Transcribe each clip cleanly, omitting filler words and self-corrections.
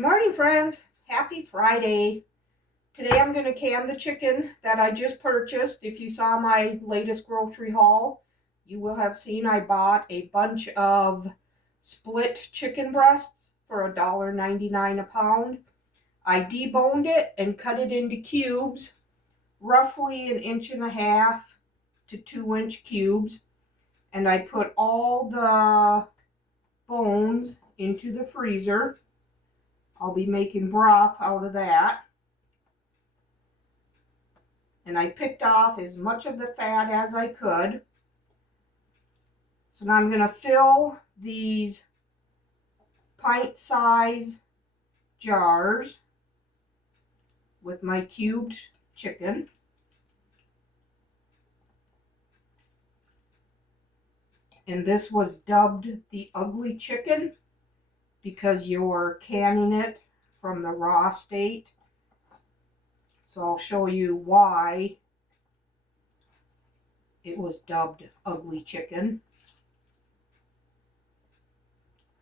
Good morning, friends. Happy Friday. Today I'm going to can the chicken that I just purchased. If you saw my latest grocery haul, you will have seen I bought a bunch of split chicken breasts for $1.99 a pound. I deboned it and cut it into cubes, roughly 1.5 to 2-inch cubes. And I put all the bones into the freezer. I'll be making broth out of that. And I picked off as much of the fat as I could. So now I'm going to fill these pint-size jars with my cubed chicken. And this was dubbed the ugly chicken because you're canning it from the raw state. So I'll show you why it was dubbed ugly chicken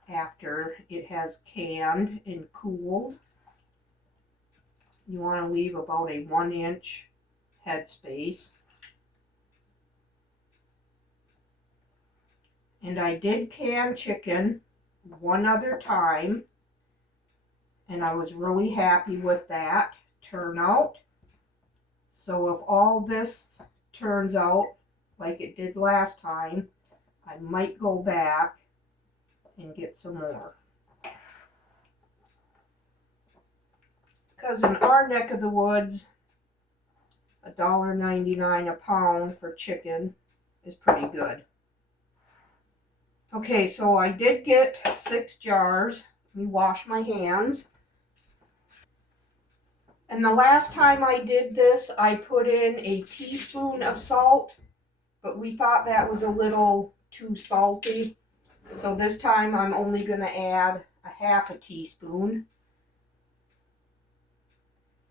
after it has canned and cooled. You want to leave about a 1-inch headspace. And I did can chicken one other time, and I was really happy with that turnout. So if all this turns out like it did last time, I might go back and get some more. Because in our neck of the woods, $1.99 a pound for chicken is pretty good. Okay, so I did get 6 jars. Let me wash my hands. And the last time I did this, I put in a teaspoon of salt, but we thought that was a little too salty. So this time I'm only going to add a 1/2 teaspoon.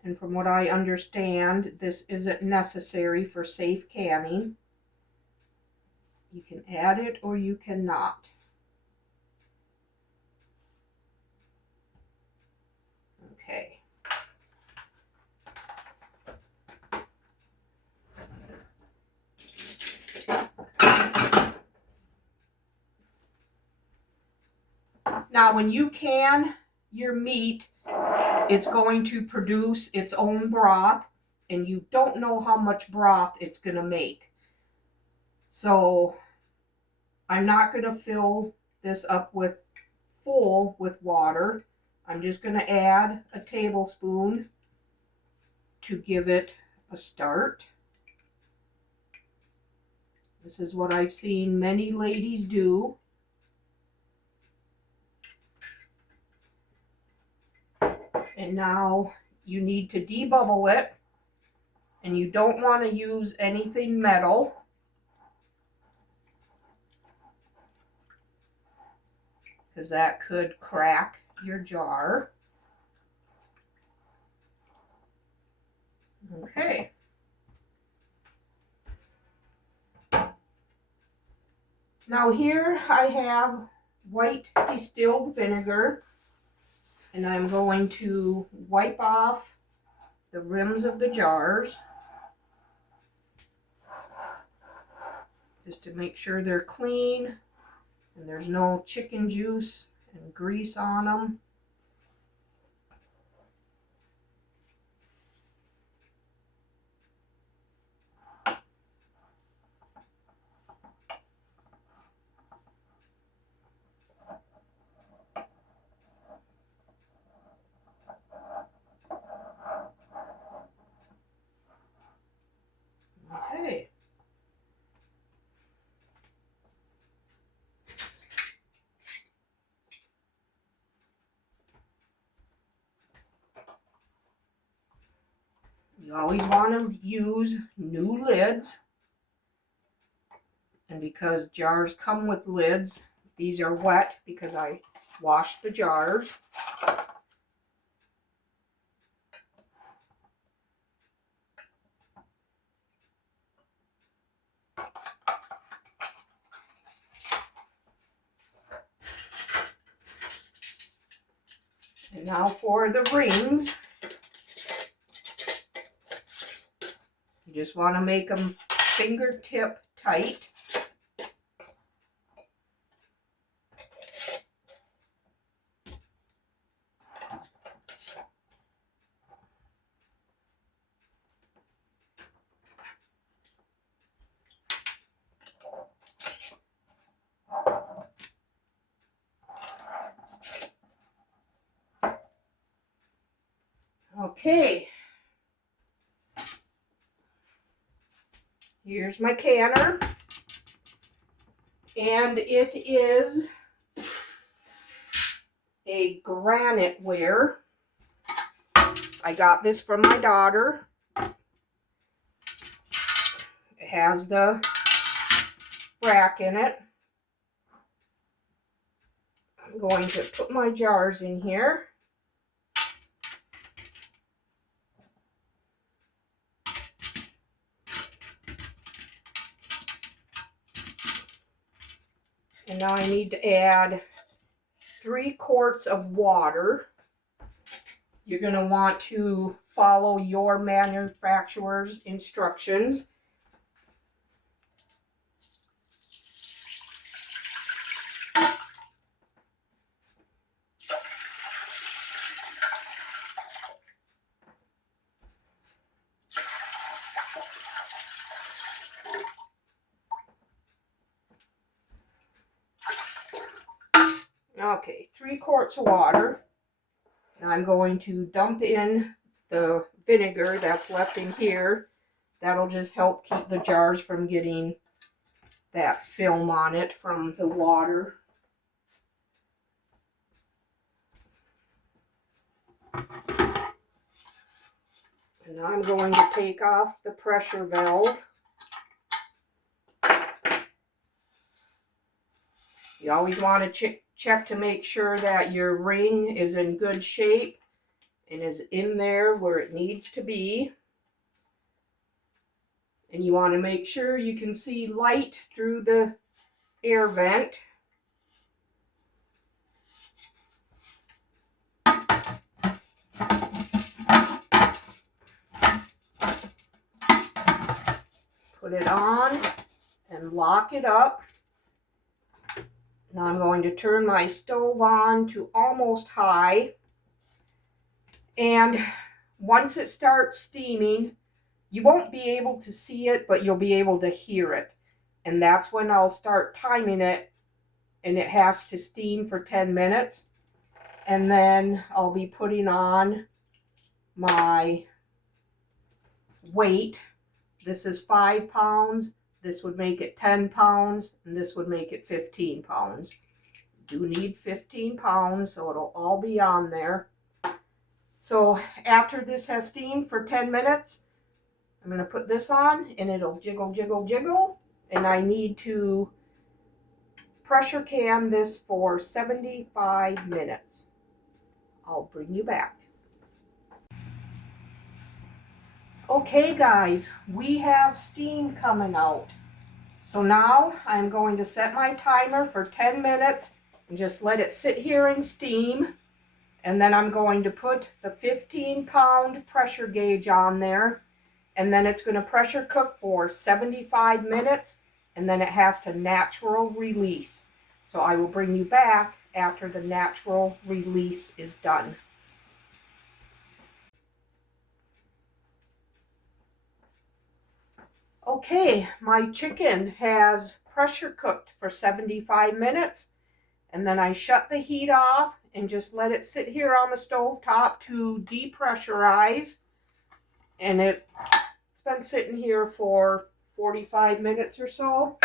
And from what I understand, this isn't necessary for safe canning. You can add it or you cannot. Okay. Now when you can your meat, it's going to produce its own broth, and you don't know how much broth it's going to make. So I'm not going to fill this up full with water. I'm just going to add a tablespoon to give it a start. This is what I've seen many ladies do. And now you need to debubble it, and you don't want to use anything metal. Because that could crack your jar. Okay. Now here I have white distilled vinegar, and I'm going to wipe off the rims of the jars just to make sure they're clean and there's no chicken juice and grease on them. Okay. You always want to use new lids. And because jars come with lids, these are wet because I washed the jars. And now for the rings. You just want to make them fingertip tight. Okay. Here's my canner. And it is a granite ware. I got this from my daughter. It has the rack in it. I'm going to put my jars in here. And now I need to add 3 quarts of water. You're going to want to follow your manufacturer's instructions. Okay, 3 quarts of water. Now I'm going to dump in the vinegar that's left in here. That'll just help keep the jars from getting that film on it from the water. And now I'm going to take off the pressure valve. You always want to check to make sure that your ring is in good shape and is in there where it needs to be. And you want to make sure you can see light through the air vent. Put it on and lock it up. Now I'm going to turn my stove on to almost high. And once it starts steaming, you won't be able to see it, but you'll be able to hear it. And that's when I'll start timing it, and it has to steam for 10 minutes. And then I'll be putting on my weight. This is 5 pounds. This would make it 10 pounds, and this would make it 15 pounds. You do need 15 pounds, so it'll all be on there. So after this has steamed for 10 minutes, I'm going to put this on, and it'll jiggle, jiggle, jiggle. And I need to pressure can this for 75 minutes. I'll bring you back. Okay guys, we have steam coming out. So now I'm going to set my timer for 10 minutes and just let it sit here and steam. And then I'm going to put the 15-pound pressure gauge on there. And then it's going to pressure cook for 75 minutes. And then it has to natural release. So I will bring you back after the natural release is done. Okay, my chicken has pressure cooked for 75 minutes, and then I shut the heat off and just let it sit here on the stove top to depressurize. And it's been sitting here for 45 minutes or so.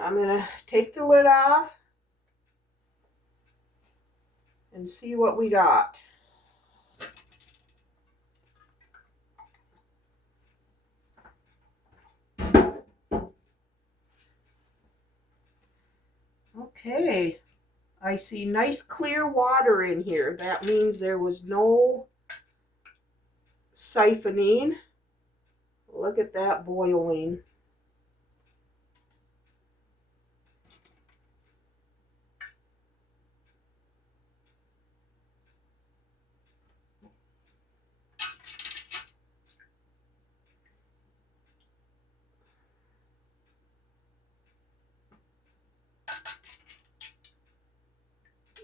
I'm going to take the lid off and see what we got. Okay, I see nice clear water in here. That means there was no siphoning. Look at that boiling.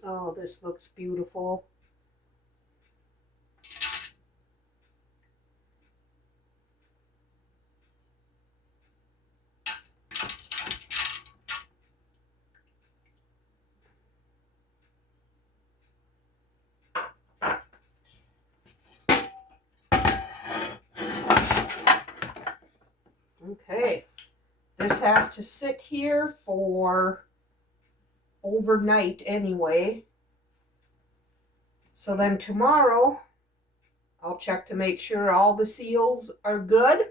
Oh, this looks beautiful. Okay, this has to sit here for overnight anyway. So then tomorrow, I'll check to make sure all the seals are good,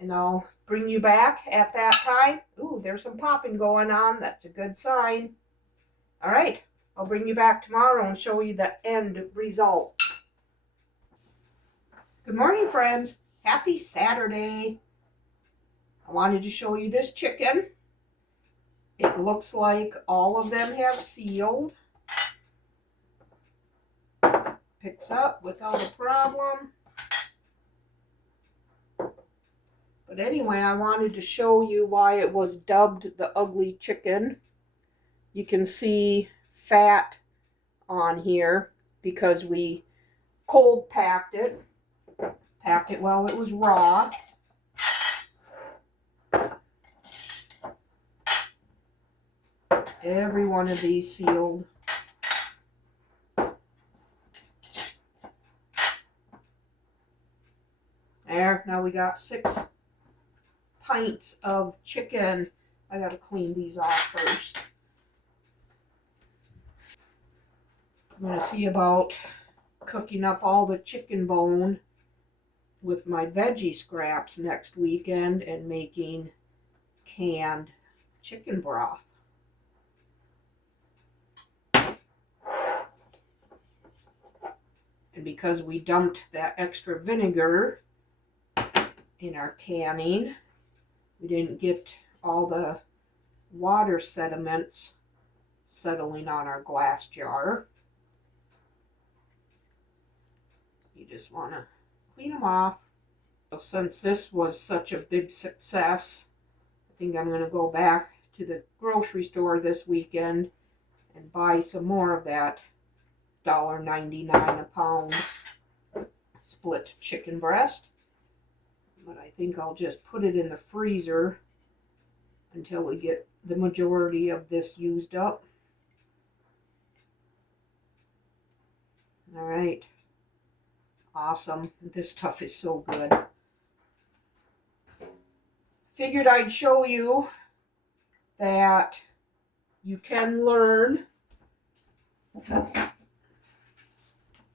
and I'll bring you back at that time. Ooh, there's some popping going on. That's a good sign. All right, I'll bring you back tomorrow and show you the end result. Good morning, friends. Happy Saturday. I wanted to show you this chicken. It looks like all of them have sealed. Picks up without a problem. But anyway, I wanted to show you why it was dubbed the ugly chicken. You can see fat on here because we cold packed it while it was raw. Every one of these sealed. There, now we got 6 pints of chicken. I gotta clean these off first. I'm gonna see about cooking up all the chicken bone with my veggie scraps next weekend and making canned chicken broth. And because we dumped that extra vinegar in our canning, we didn't get all the water sediments settling on our glass jar. You just want to clean them off. So since this was such a big success, I think I'm going to go back to the grocery store this weekend and buy some more of that $1.99 a pound split chicken breast. But I think I'll just put it in the freezer until we get the majority of this used up. All right. Awesome. This stuff is so good. Figured I'd show you that you can learn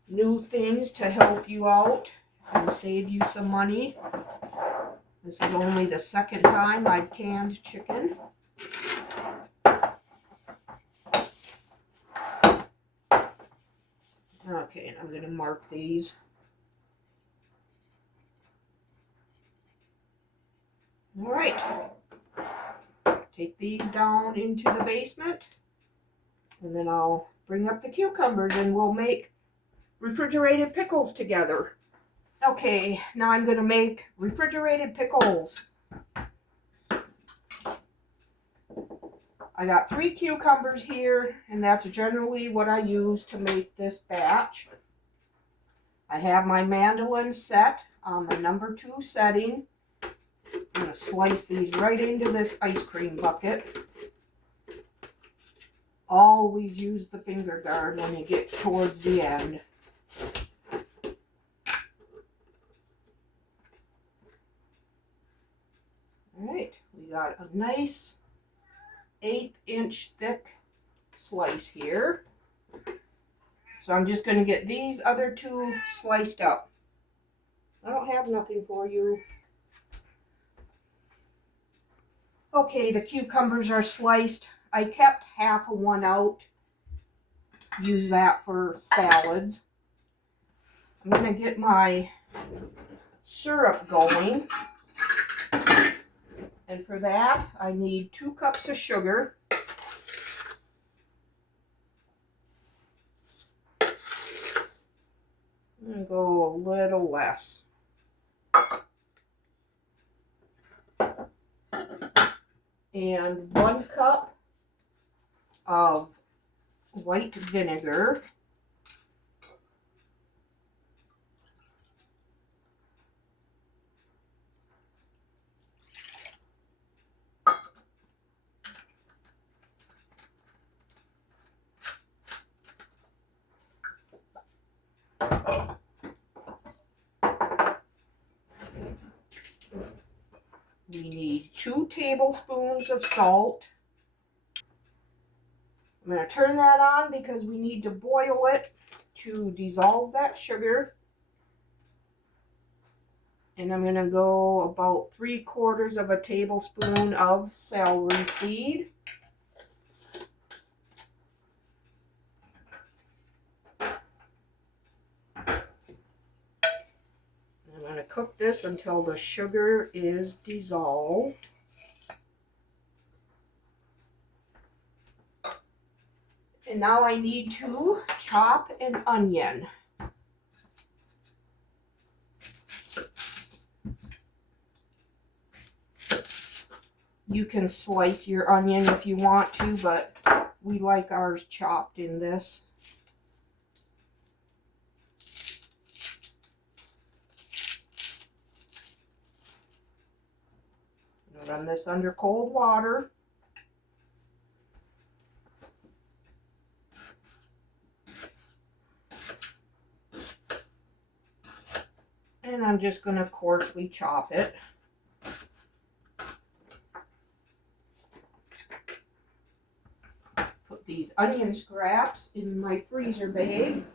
new things to help you out and save you some money. This is only the second time I've canned chicken. Okay, and I'm going to mark these. All right. Take these down into the basement, and then I'll bring up the cucumbers and we'll make refrigerated pickles together. Okay, now I'm going to make refrigerated pickles. I got 3 cucumbers here, and that's generally what I use to make this batch. I have my mandolin set on the number 2 setting. I'm going to slice these right into this ice cream bucket. Always use the finger guard when you get towards the end. Alright, we got a nice 1/8 inch thick slice here. So I'm just going to get these other 2 sliced up. I don't have nothing for you. Okay, the cucumbers are sliced. I kept half of one out. Use that for salads. I'm going to get my syrup going. And for that, I need 2 cups of sugar. I'm going to go a little less. And 1 cup of white vinegar. We need 2 tablespoons of salt. I'm going to turn that on because we need to boil it to dissolve that sugar. And I'm going to go about 3/4 of a tablespoon of celery seed. I'm going to cook this until the sugar is dissolved. And now I need to chop an onion. You can slice your onion if you want to, but we like ours chopped in this. Run this under cold water. And I'm just going to coarsely chop it. Put these onion scraps in my freezer bag.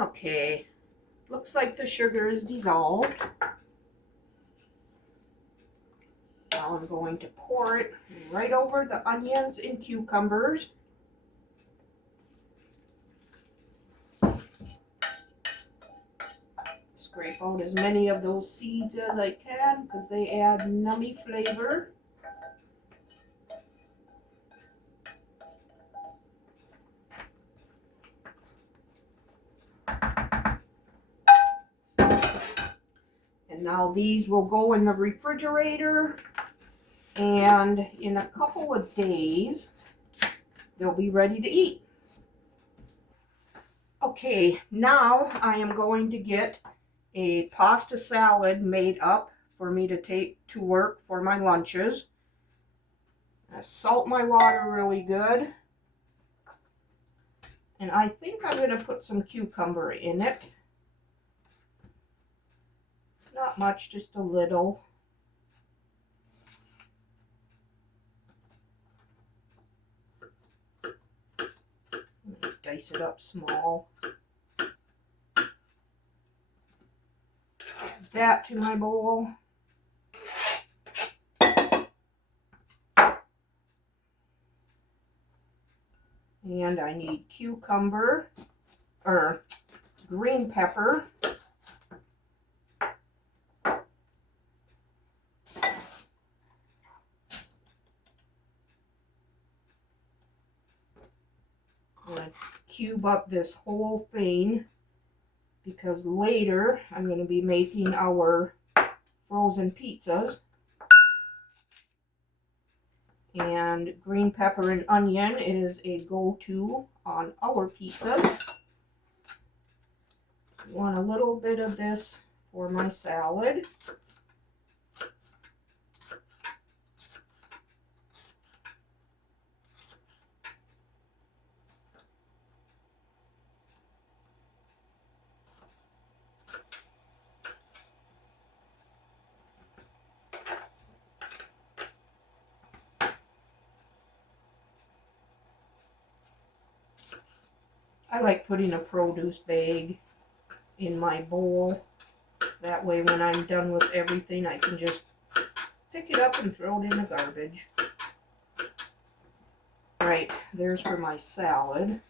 Okay, looks like the sugar is dissolved. Now I'm going to pour it right over the onions and cucumbers. Scrape out as many of those seeds as I can because they add nummy flavor. And now these will go in the refrigerator, and in a couple of days they'll be ready to eat. Okay, now I am going to get a pasta salad made up for me to take to work for my lunches. I salt my water really good. And I think I'm going to put some cucumber in it. Not much, just a little. Dice it up small. Add that to my bowl. And I need cucumber, or green pepper. I'm going to cube up this whole thing because later I'm going to be making our frozen pizzas. And green pepper and onion is a go-to on our pizzas. I want a little bit of this for my salad. I like putting a produce bag in my bowl That way when I'm done with everything, I can just pick it up and throw it in the garbage. Right, there's for my salad.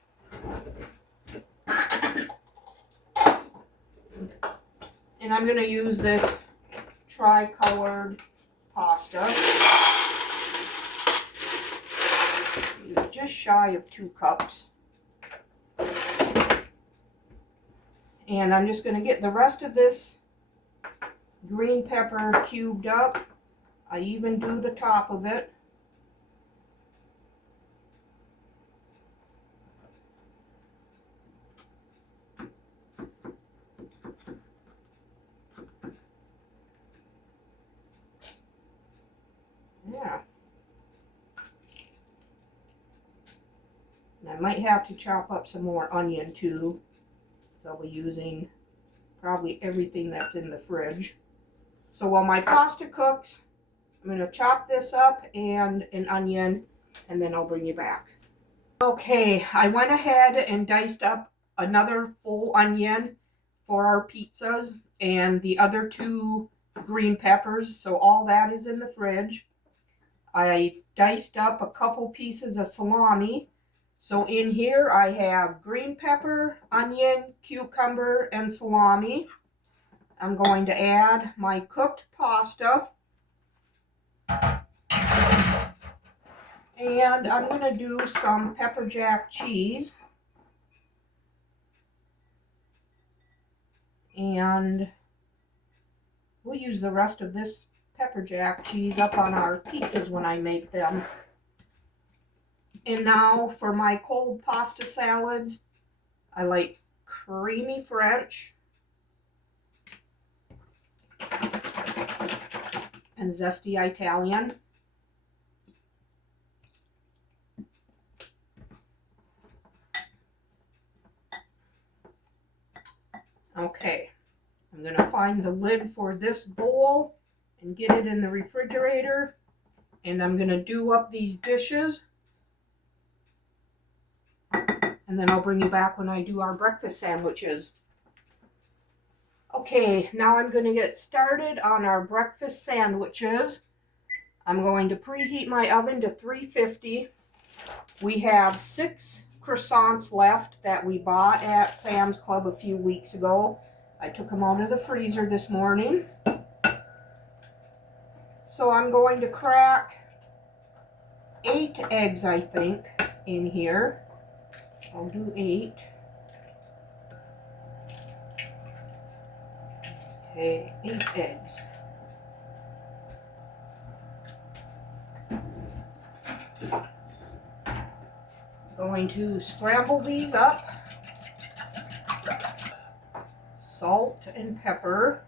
And I'm going to use this tri-colored pasta. Just shy of 2 cups. And I'm just going to get the rest of this green pepper cubed up. I even do the top of it. Yeah. And I might have to chop up some more onion too. So I'll be using probably everything that's in the fridge. So while my pasta cooks, I'm going to chop this up and an onion, and then I'll bring you back. Okay, I went ahead and diced up another full onion for our pizzas and the other 2 green peppers. So all that is in the fridge. I diced up a couple pieces of salami. So in here I have green pepper, onion, cucumber, and salami. I'm going to add my cooked pasta. And I'm going to do some pepper jack cheese. And we'll use the rest of this pepper jack cheese up on our pizzas when I make them. And now for my cold pasta salads, I like creamy French and zesty Italian. Okay, I'm going to find the lid for this bowl and get it in the refrigerator. And I'm going to do up these dishes. And then I'll bring you back when I do our breakfast sandwiches. Okay, now I'm going to get started on our breakfast sandwiches. I'm going to preheat my oven to 350. We have 6 croissants left that we bought at Sam's Club a few weeks ago. I took them out of the freezer this morning. So I'm going to crack 8 eggs, I think, in here. I'll do 8. Okay, 8 eggs. Going to scramble these up. Salt and pepper.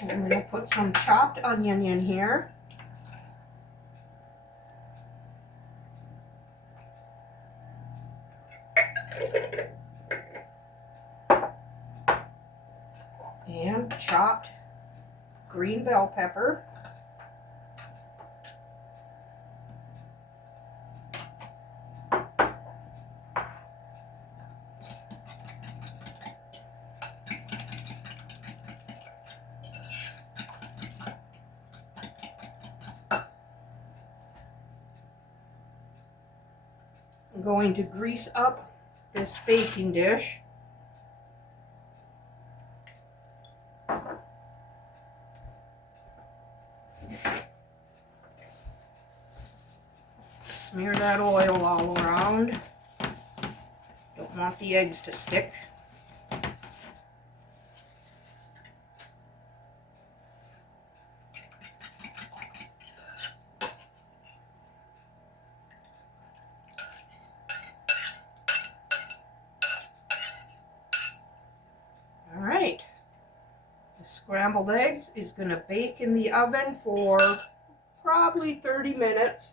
And I'm going to put some chopped onion in here. And chopped green bell pepper. I'm going to grease up this baking dish. Smear that oil all around. Don't want the eggs to stick. All right. The scrambled eggs is going to bake in the oven for probably 30 minutes.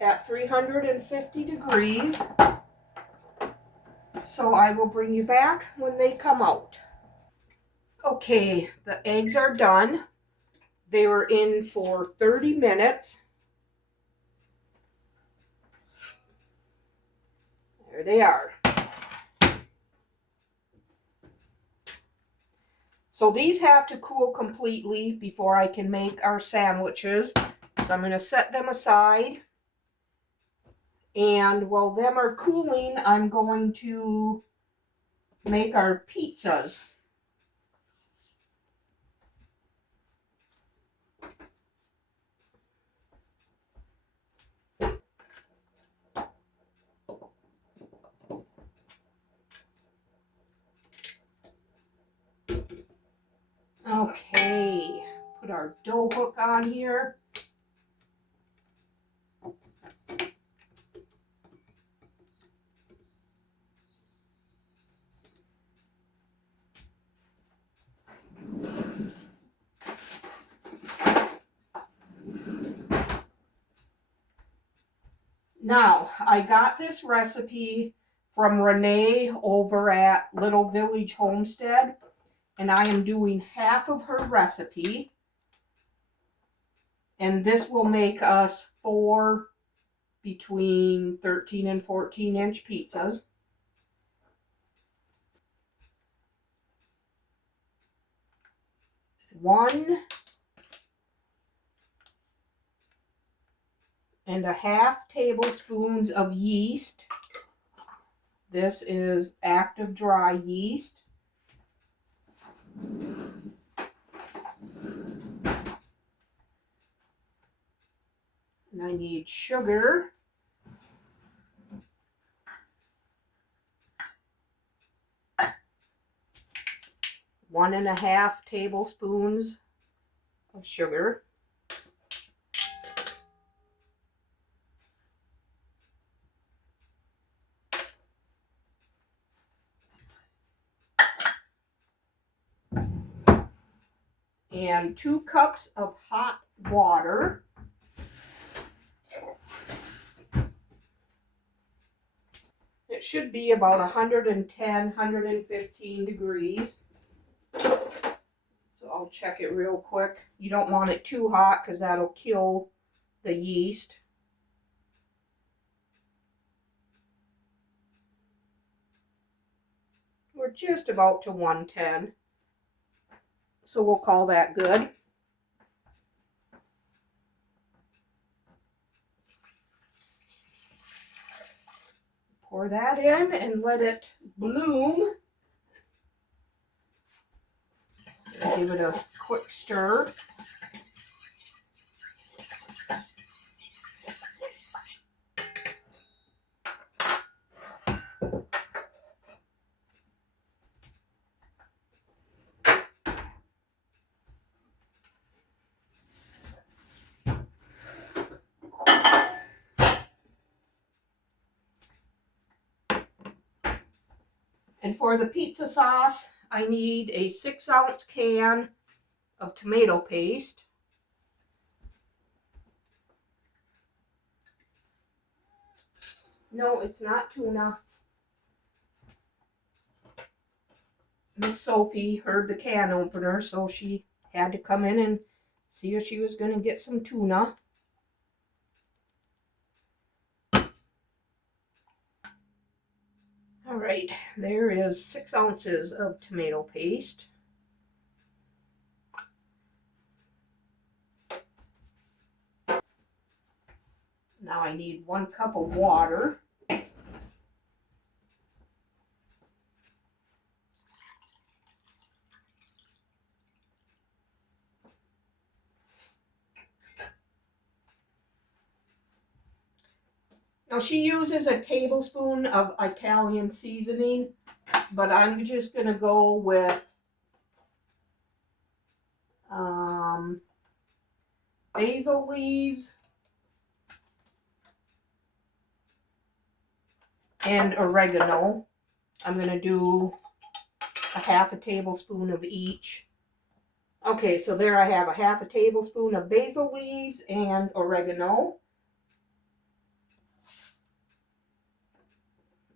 At 350 degrees. So I will bring you back when they come out. Okay, the eggs are done. They were in for 30 minutes. There they are. So these have to cool completely before I can make our sandwiches. So I'm going to set them aside. And while them are cooling, I'm going to make our pizzas. Okay, put our dough hook on here. Now, I got this recipe from Renee over at Little Village Homestead, and I am doing half of her recipe. And this will make us 4 between 13 and 14-inch pizzas. One and a half tablespoons of yeast. This is active dry yeast. And I need sugar. One and a half tablespoons of sugar. And 2 cups of hot water. It should be about 110, 115 degrees. So I'll check it real quick. You don't want it too hot because that'll kill the yeast. We're just about to 110. So we'll call that good. Pour that in and let it bloom. Give it a quick stir. And for the pizza sauce, I need a 6-ounce can of tomato paste. No, it's not tuna. Miss Sophie heard the can opener, so she had to come in and see if she was going to get some tuna. All right, there is 6 ounces of tomato paste. Now I need 1 cup of water. Now she uses a tablespoon of Italian seasoning, but I'm just going to go with basil leaves and oregano. I'm going to do a half a tablespoon of each. Okay, so there I have a half a tablespoon of basil leaves and oregano.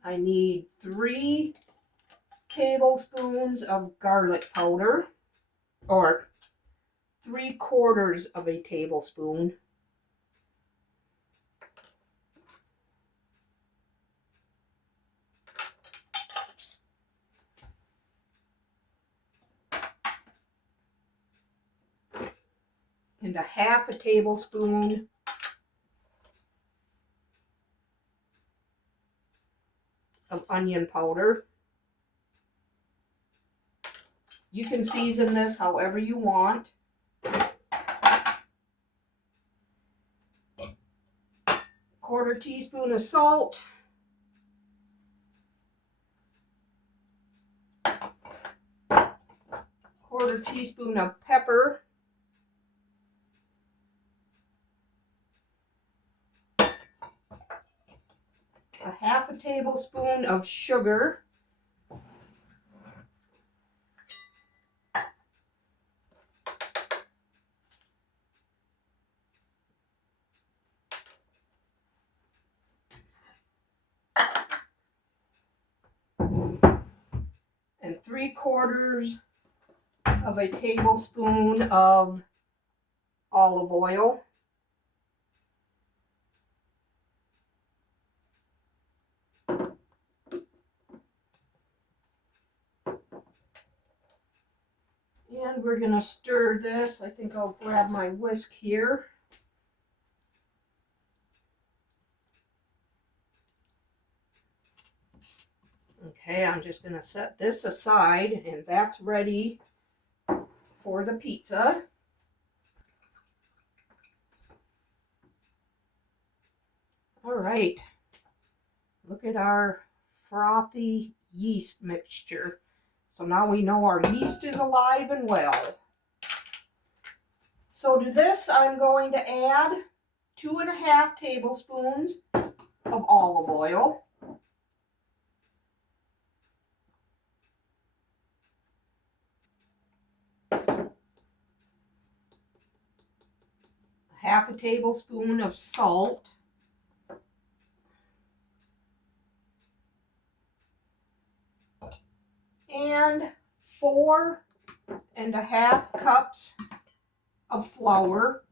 I need 3 tablespoons of garlic powder, or 3/4 of a tablespoon. And a 1/2 tablespoon of onion powder. You can season this however you want. 1/4 teaspoon of salt. 1/4 teaspoon of pepper. A 1/2 tablespoon of sugar. And 3/4 of a tablespoon of olive oil. And we're going to stir this. I think I'll grab my whisk here. Okay, I'm just going to set this aside, and that's ready for the pizza. All right, look at our frothy yeast mixture. So now we know our yeast is alive and well. So to this, I'm going to add 2.5 tablespoons of olive oil. Half a tablespoon of salt. And 4.5 cups of flour.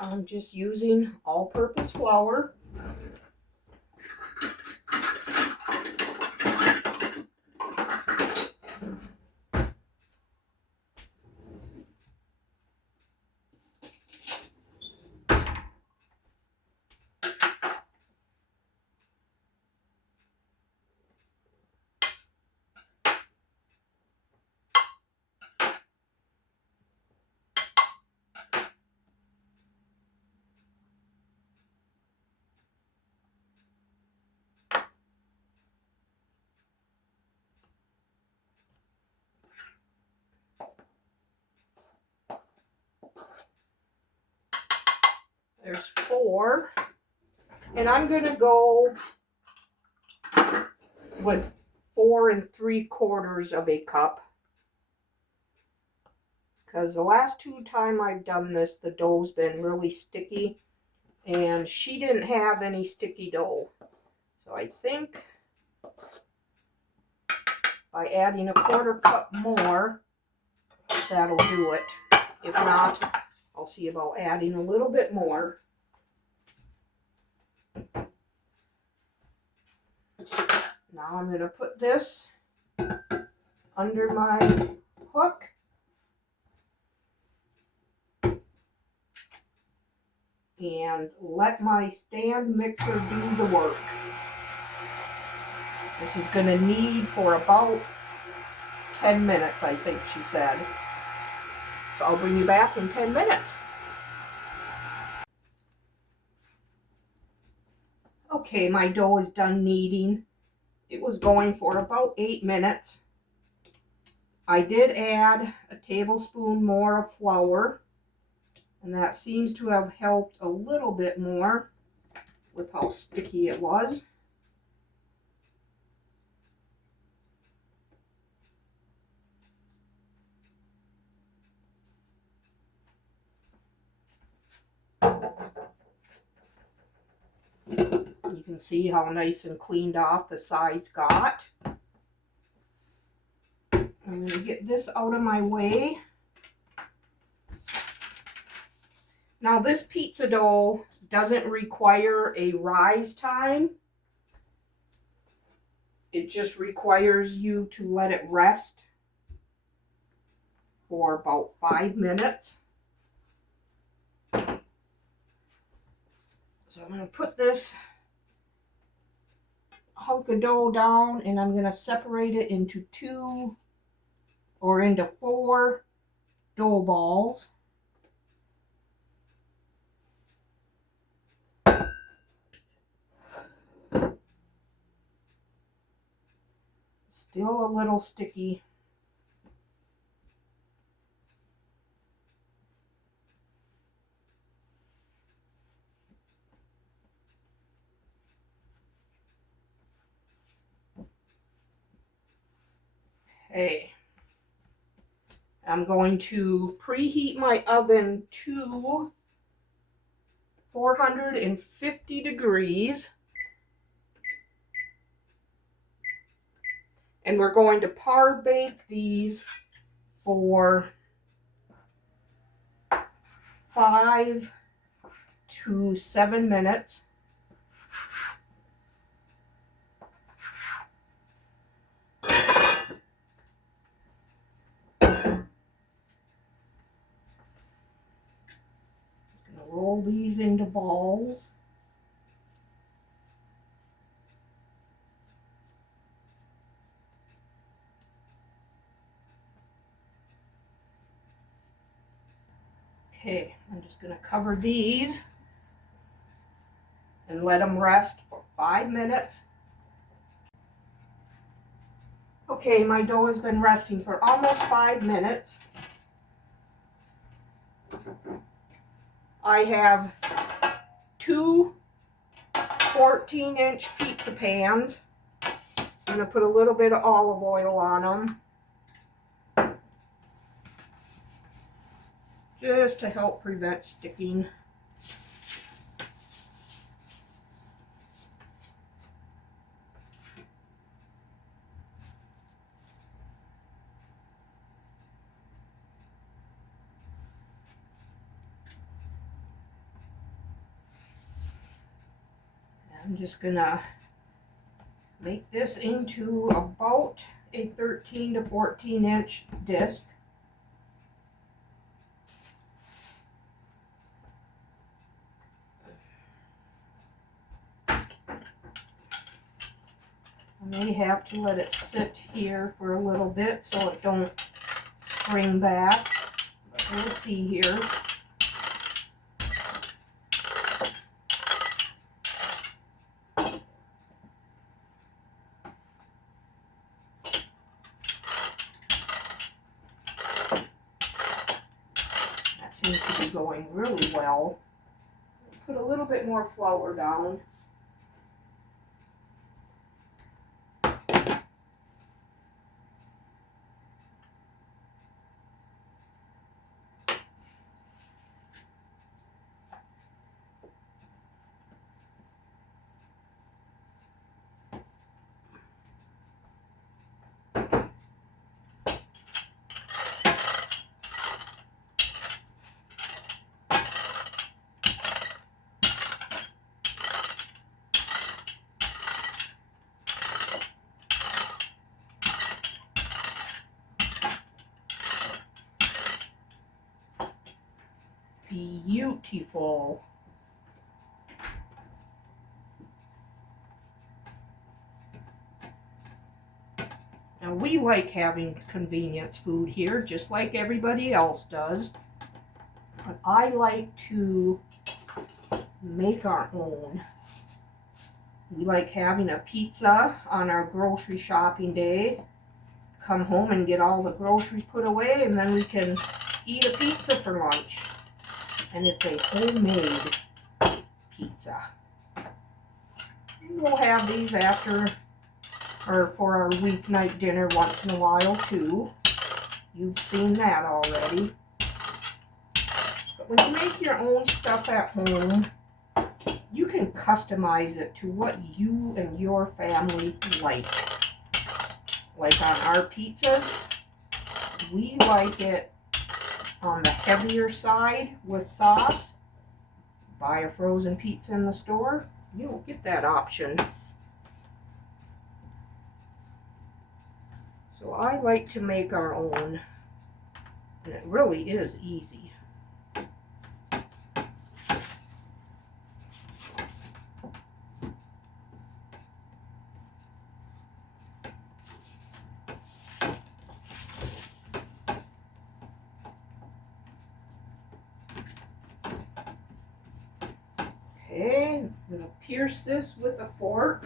I'm just using all-purpose flour. There's 4. And I'm going to go with 4 3/4 of a cup. Because the last 2 times I've done this, the dough's been really sticky. And she didn't have any sticky dough. So I think by adding a 1/4 cup more, that'll do it. If not, I'll see about adding a little bit more. Now I'm going to put this under my hook. And let my stand mixer do the work. This is going to knead for about 10 minutes, I think she said. So I'll bring you back in 10 minutes. Okay, my dough is done kneading. It was going for about 8 minutes. I did add a tablespoon more of flour, and that seems to have helped a little bit more with how sticky it was. You can can see how nice and cleaned off the sides got. I'm going to get this out of my way. Now this pizza dough doesn't require a rise time. It just requires you to let it rest for about 5 minutes. So I'm going to put this hunk of dough down and I'm going to separate it into 4 dough balls. Still a little sticky. Okay. I'm going to preheat my oven to 450 degrees. And we're going to par bake these for 5 to 7 minutes. Roll these into balls. Okay, I'm just going to cover these and let them rest for 5 minutes. Okay, my dough has been resting for almost 5 minutes. I have 2 14-inch pizza pans. I'm going to put a little bit of olive oil on them, just to help prevent sticking. I'm just going to make this into about a 13 to 14-inch disc. I may have to let it sit here for a little bit so it don't spring back, but we'll see here. Seems to be going really well. Put a little bit more flour down. Beautiful. Now we like having convenience food here, just like everybody else does. But I like to make our own. We like having a pizza on our grocery shopping day. Come home and get all the groceries put away, and then we can eat a pizza for lunch. And it's a homemade pizza. We'll have these after or for our weeknight dinner once in a while too. You've seen that already. But when you make your own stuff at home, you can customize it to what you and your family like. Like on our pizzas, we like it on the heavier side with sauce. Buy a frozen pizza in the store, you don't get that option. So I like to make our own, and it really is easy. Okay, I'm going to pierce this with a fork.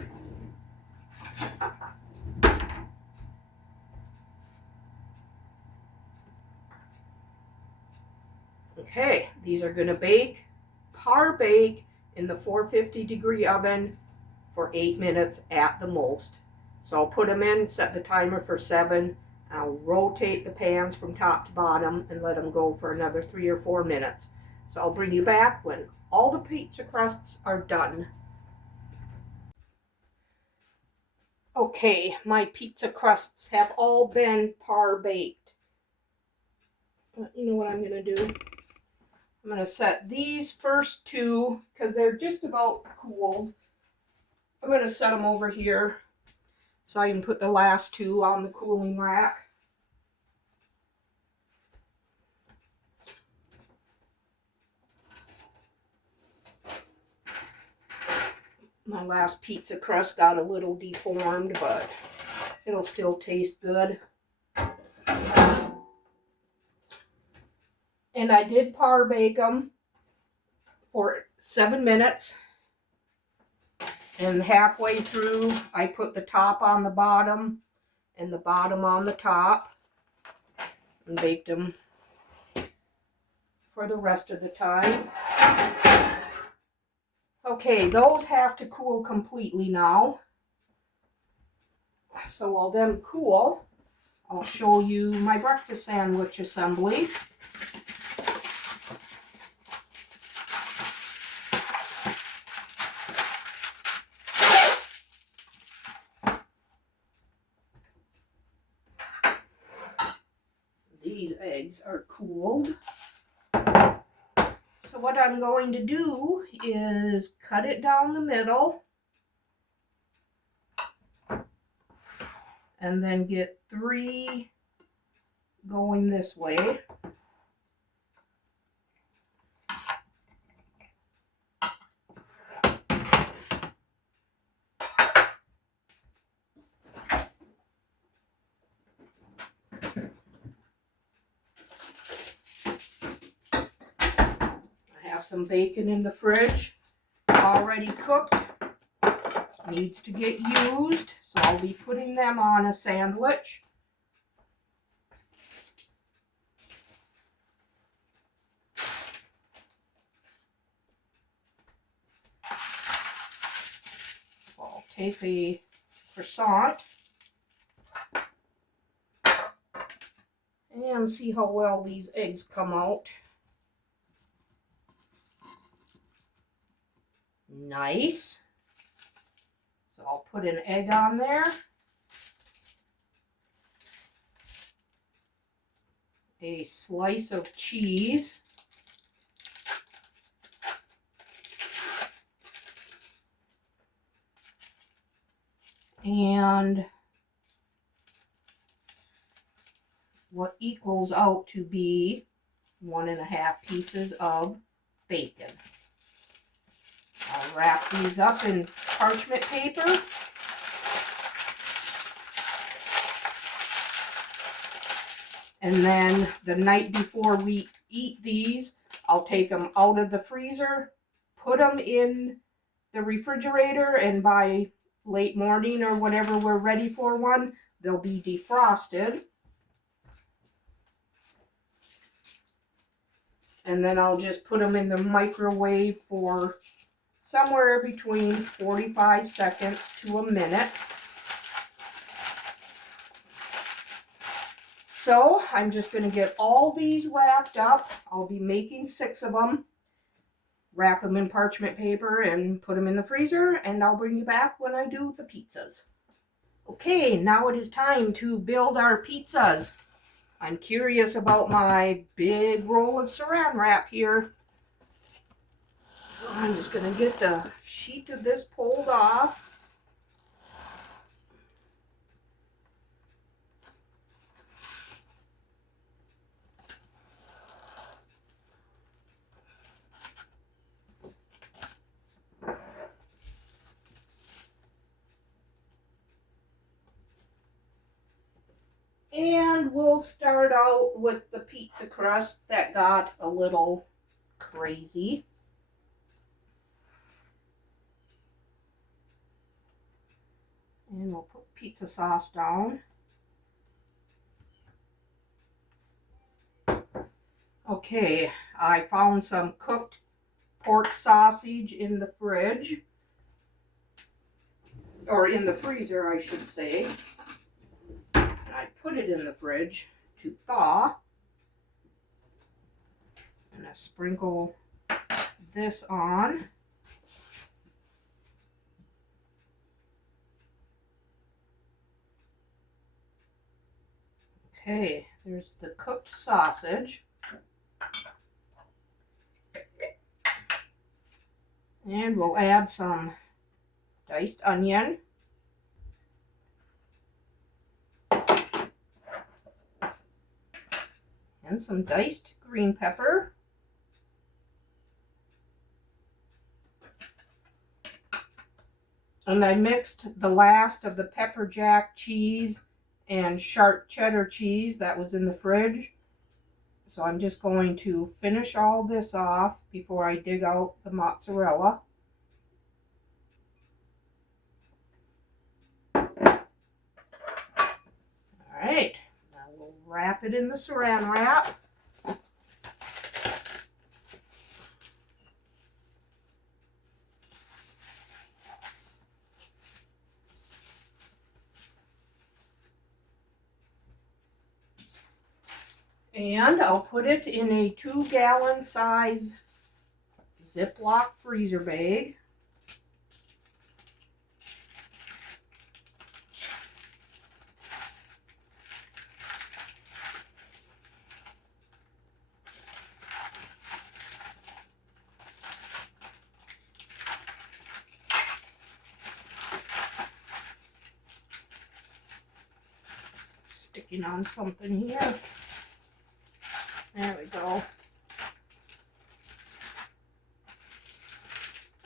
Okay, these are going to bake, par bake in the 450-degree oven for 8 minutes at the most. So I'll put them in, set the timer for 7. I'll rotate the pans from top to bottom and let them go for another 3 or 4 minutes. So I'll bring you back when all the pizza crusts are done. Okay, my pizza crusts have all been par baked. You know what I'm going to do? I'm going to set these first two, because they're just about cool. I'm going to set them over here so I can put the last two on the cooling rack. My last pizza crust got a little deformed, but it'll still taste good. And I did par bake them for 7 minutes. And halfway through, I put the top on the bottom and the bottom on the top and baked them for the rest of the time. Okay, those have to cool completely now. So while them cool, I'll show you my breakfast sandwich assembly. These eggs are cooled. So what I'm going to do is cut it down the middle and then get 3 going this way. Some bacon in the fridge, already cooked, needs to get used, so I'll be putting them on a sandwich. I'll take a croissant and see how well these eggs come out. Nice. So I'll put an egg on there. A slice of cheese. And what equals out to be 1.5 pieces of bacon. I'll wrap these up in parchment paper. And then the night before we eat these, I'll take them out of the freezer, put them in the refrigerator, and by late morning or whenever we're ready for one, they'll be defrosted. And then I'll just put them in the microwave for somewhere between 45 seconds to a minute. So I'm just going to get all these wrapped up. I'll be making 6 of them. wrap them in parchment paper and put them in the freezer, and I'll bring you back when I do the pizzas. Okay, now it is time to build our pizzas. I'm curious about my big roll of saran wrap here. So I'm just going to get the sheet of this pulled off. And we'll start out with the pizza crust that got a little crazy. And we'll put pizza sauce down. Okay, I found some cooked pork sausage in the fridge. Or in the freezer, I should say. And I put it in the fridge to thaw. And I sprinkle this on. Okay, there's the cooked sausage. And we'll add some diced onion. And some diced green pepper. And I mixed the last of the pepper jack cheese and sharp cheddar cheese that was in the fridge. So I'm just going to finish all this off before I dig out the mozzarella. All right, now we'll wrap it in the saran wrap. And I'll put it in a 2-gallon size Ziploc freezer bag. Sticking on something here. There we go.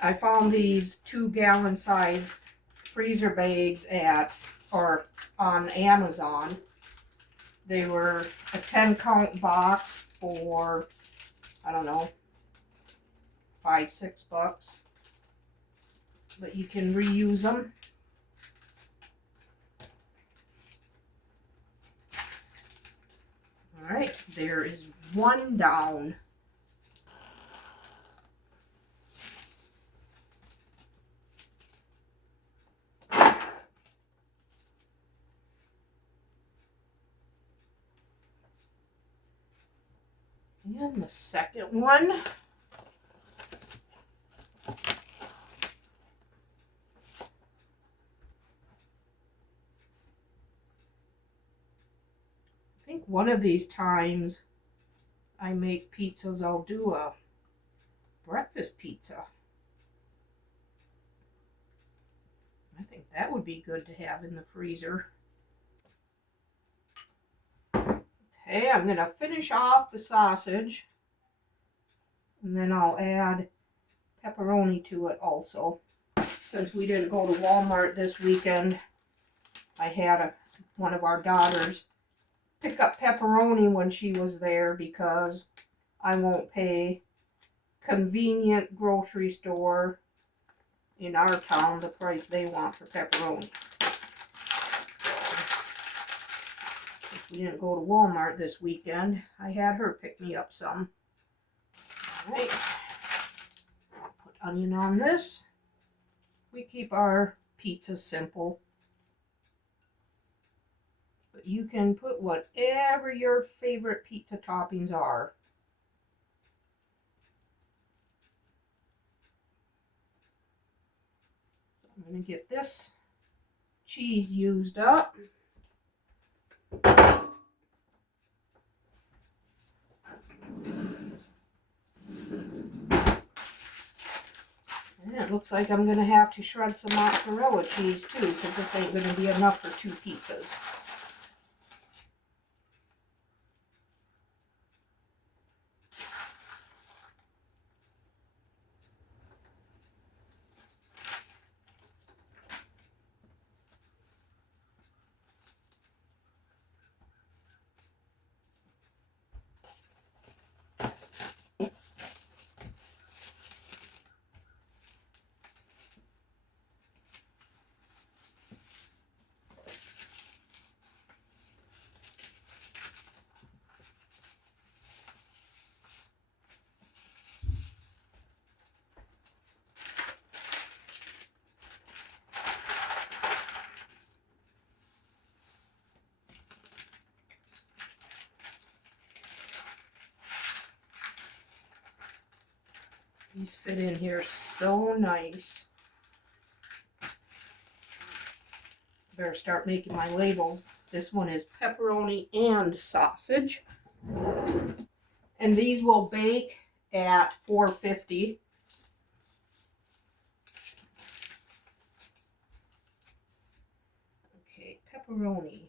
I found these 2-gallon size freezer bags on Amazon. They were a 10-count box for, I don't know, $5-6. But you can reuse them. All right, there is one down. And the second one. I think one of these times I make pizzas, I'll do a breakfast pizza. I think that would be good to have in the freezer. Okay, I'm going to finish off the sausage, and then I'll add pepperoni to it also. Since we didn't go to Walmart this weekend, I had one of our daughters pick up pepperoni when she was there because I won't pay convenient grocery store in our town the price they want for pepperoni. If we didn't go to Walmart this weekend, I had her pick me up some. All right, I'll put onion on this. We keep our pizza simple, but you can put whatever your favorite pizza toppings are. I'm going to get this cheese used up. And it looks like I'm going to have to shred some mozzarella cheese too, because this ain't going to be enough for 2 pizzas. These fit in here so nice. Better start making my labels. This one is pepperoni and sausage. And these will bake at 450. Okay, pepperoni.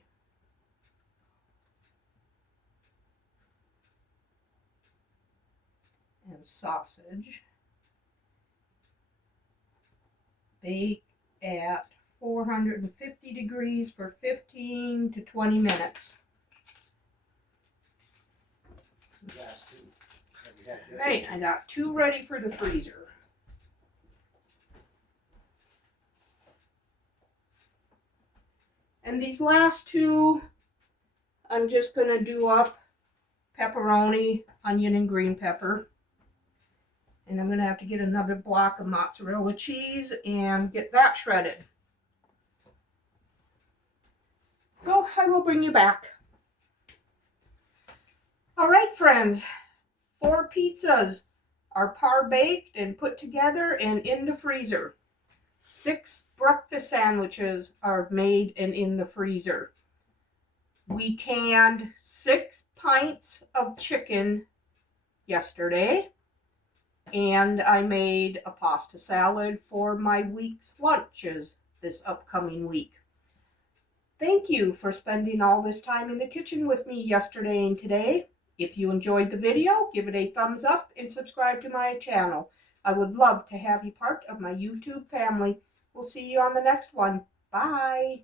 And sausage. Bake at 450 degrees for 15 to 20 minutes. Right, I got 2 ready for the freezer. And these last 2, I'm just going to do up pepperoni, onion, and green pepper. And I'm going to have to get another block of mozzarella cheese and get that shredded. So I will bring you back. All right, friends. 4 pizzas are par baked and put together and in the freezer. 6 breakfast sandwiches are made and in the freezer. We canned 6 pints of chicken yesterday. And I made a pasta salad for my week's lunches this upcoming week. Thank you for spending all this time in the kitchen with me yesterday and today. If you enjoyed the video, give it a thumbs up and subscribe to my channel. I would love to have you part of my YouTube family. We'll see you on the next one. Bye.